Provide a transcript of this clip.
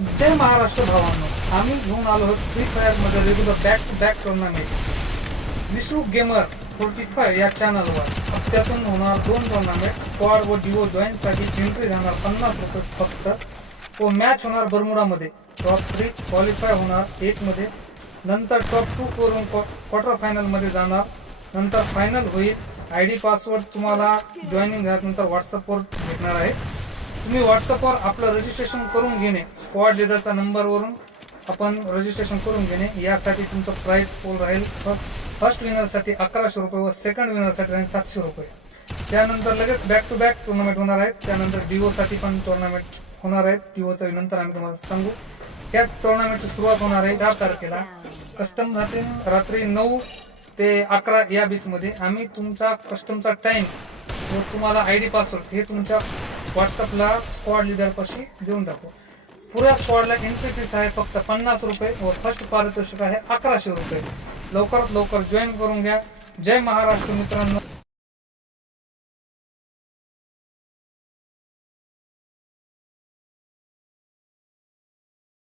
जय महाराष्ट्र भावांनो, आम्ही घेऊन आलो आहोत फ्री फायर मध्ये regular back to back tournament Vishwa gamer 45 या चॅनलवर हप्त्यातून होणार 2 टुर्नामेंट. स्क्वॉड व डिओ जॉईन साठी एंट्री राहणार 50 रुपये फक्त व मॅच होणार बर्मुडामध्ये. टॉप 3 क्वालिफाय होणार 1 मध्ये, नंतर टॉप 2 करून क्वार्टर फायनल मध्ये जाणार, नंतर फायनल होईल. आयडी पासवर्ड तुम्हाला जॉईनिंग झाल्यानंतर व्हॉट्सअपवर भेटणार आहे. तुम्ही व्हॉट्सअपवर आपलं रजिस्ट्रेशन करून घेणे, स्क्वॉड लीडरचा नंबरवरून आपण रजिस्ट्रेशन करून घेणे. यासाठी तुमचं प्राइस पोल राहील. फर्स्ट विनरसाठी 1100 रुपये व सेकंड विनरसाठी राहील 700 रुपये. त्यानंतर लगेच बॅक टू बॅक टुर्नामेंट होणार आहेत. त्यानंतर डिओसाठी पण टुर्नामेंट होणार आहेत. डिओचं नंतर आम्ही तुम्हाला सांगू. या टुर्नामेंटची सुरुवात होणार आहे 4 तारखेला. कस्टम रात्री 9 ते 11 या बीचमध्ये. आम्ही तुमचा कस्टमचा टाइम व तुम्हाला आयडी पासवर्ड हे तुमच्या व्हॉट्सअपला स्क्वॉड लीडरपाशी देऊन टाकू. पुऱ्या स्क्वॉडला एंट्री फीस आहे फक्त 50 रुपये व फर्स्ट पारितोषिक आहे 1100 रुपये. लवकरात लवकर जॉईन करून घ्या. जय महाराष्ट्र मित्रांनो.